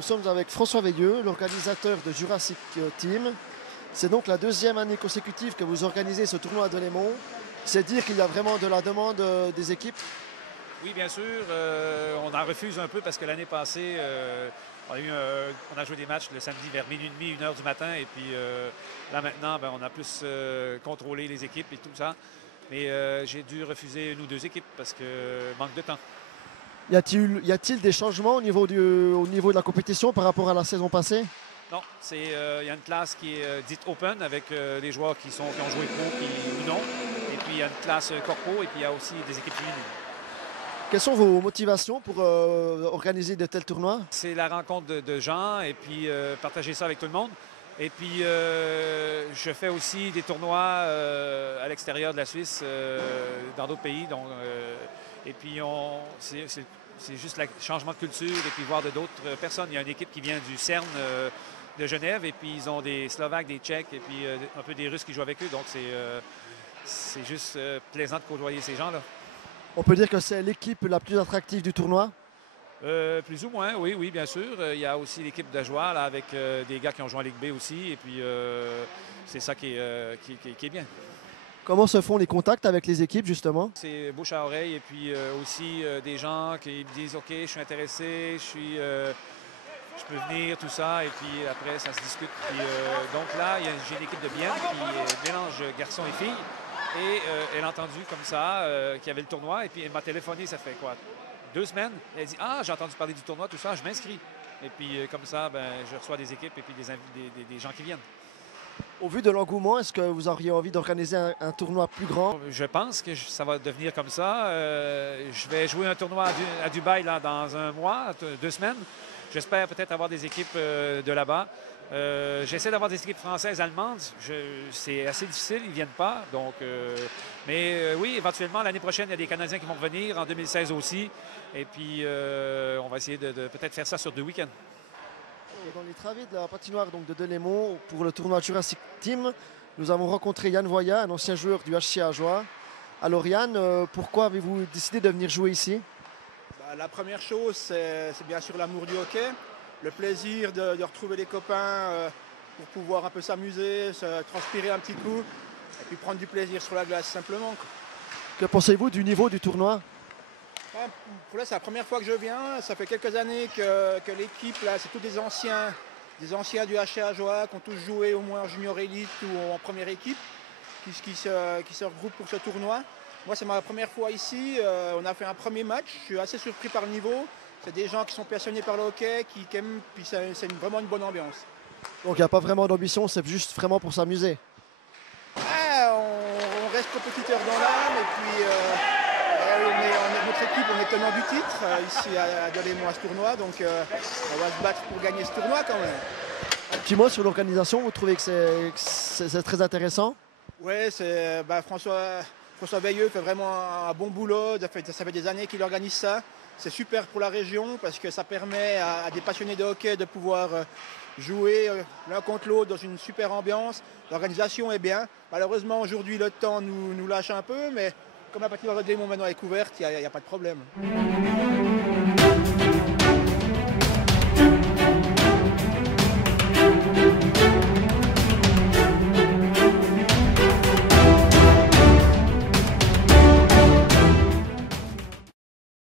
Nous sommes avec François Veilleux, l'organisateur de Jurassic Team. C'est donc la deuxième année consécutive que vous organisez ce tournoi à Delémont. C'est dire qu'il y a vraiment de la demande des équipes? Oui, bien sûr. On en refuse un peu parce que l'année passée, on a joué des matchs le samedi vers minuit et demi, 1h du matin. Et puis là maintenant, on a plus contrôlé les équipes et tout ça. Mais j'ai dû refuser une ou deux équipes parce que manque de temps. Y a-t-il des changements au niveau de la compétition par rapport à la saison passée? Non, il y a une classe qui est dite open avec les joueurs qui ont joué pro ou non. Et puis il y a une classe corpo et puis il y a aussi des équipes féminines. Quelles sont vos motivations pour organiser de tels tournois? C'est la rencontre de gens et puis partager ça avec tout le monde. Et puis je fais aussi des tournois à l'extérieur de la Suisse, dans d'autres pays. Donc, et puis c'est juste le changement de culture et puis voir de d'autres personnes. Il y a une équipe qui vient du CERN de Genève et puis ils ont des Slovaques, des Tchèques et puis un peu des Russes qui jouent avec eux. Donc c'est juste plaisant de côtoyer ces gens-là. On peut dire que c'est l'équipe la plus attractive du tournoi? Plus ou moins, oui, oui, bien sûr. Il y a aussi l'équipe de joueurs là, avec des gars qui ont joué en Ligue B aussi. Et puis c'est ça qui est bien. Comment se font les contacts avec les équipes justement? C'est bouche à oreille et puis aussi des gens qui me disent « OK, je suis intéressé, je peux venir, tout ça. » Et puis après, ça se discute. Puis, donc là, j'ai une équipe de Bienne qui mélange garçons et filles. Et elle a entendu comme ça qu'il y avait le tournoi. Et puis elle m'a téléphoné, ça fait quoi? 2 semaines. Elle dit « Ah, j'ai entendu parler du tournoi, tout ça, je m'inscris. » Et puis comme ça, je reçois des équipes et puis des gens qui viennent. Au vu de l'engouement, est-ce que vous auriez envie d'organiser un tournoi plus grand? Je pense que ça va devenir comme ça. Je vais jouer un tournoi à Dubaï là, dans un mois, 2 semaines. J'espère peut-être avoir des équipes de là-bas. J'essaie d'avoir des équipes françaises, allemandes. C'est assez difficile, ils ne viennent pas. Donc, mais oui, éventuellement, l'année prochaine, il y a des Canadiens qui vont revenir, en 2016 aussi. Et puis, on va essayer de peut-être faire ça sur 2 week-ends. Dans les travées de la patinoire donc, de Delémont, pour le tournoi Jurassic Team, nous avons rencontré Yann Voya, un ancien joueur du HC Ajoie. Alors Yann, pourquoi avez-vous décidé de venir jouer ici? La première chose, c'est bien sûr l'amour du hockey, le plaisir de retrouver les copains pour pouvoir un peu s'amuser, se transpirer un petit coup et puis prendre du plaisir sur la glace simplement. Que pensez-vous du niveau du tournoi? Pour là, c'est la première fois que je viens. Ça fait quelques années que l'équipe, là, c'est tous des anciens du HC Ajoie qui ont tous joué au moins en junior élite ou en première équipe qui se regroupent pour ce tournoi. Moi, c'est ma première fois ici. On a fait un premier match. Je suis assez surpris par le niveau. C'est des gens qui sont passionnés par le hockey, qui aiment, puis c'est vraiment une bonne ambiance. Donc il n'y a pas vraiment d'ambition, c'est juste vraiment pour s'amuser. On reste compétiteur dans l'âme et puis notre équipe, on est tenant du titre ici à Delémont à ce tournoi. Donc on va se battre pour gagner ce tournoi quand même. Un petit mot sur l'organisation, vous trouvez que c'est très intéressant? Oui, François Veilleux fait vraiment un bon boulot. Ça fait des années qu'il organise ça. C'est super pour la région parce que ça permet à des passionnés de hockey de pouvoir jouer l'un contre l'autre dans une super ambiance. L'organisation est bien. Malheureusement, aujourd'hui, le temps nous lâche un peu, mais comme la patinoire de Delémont maintenant est couverte, il n'y a pas de problème.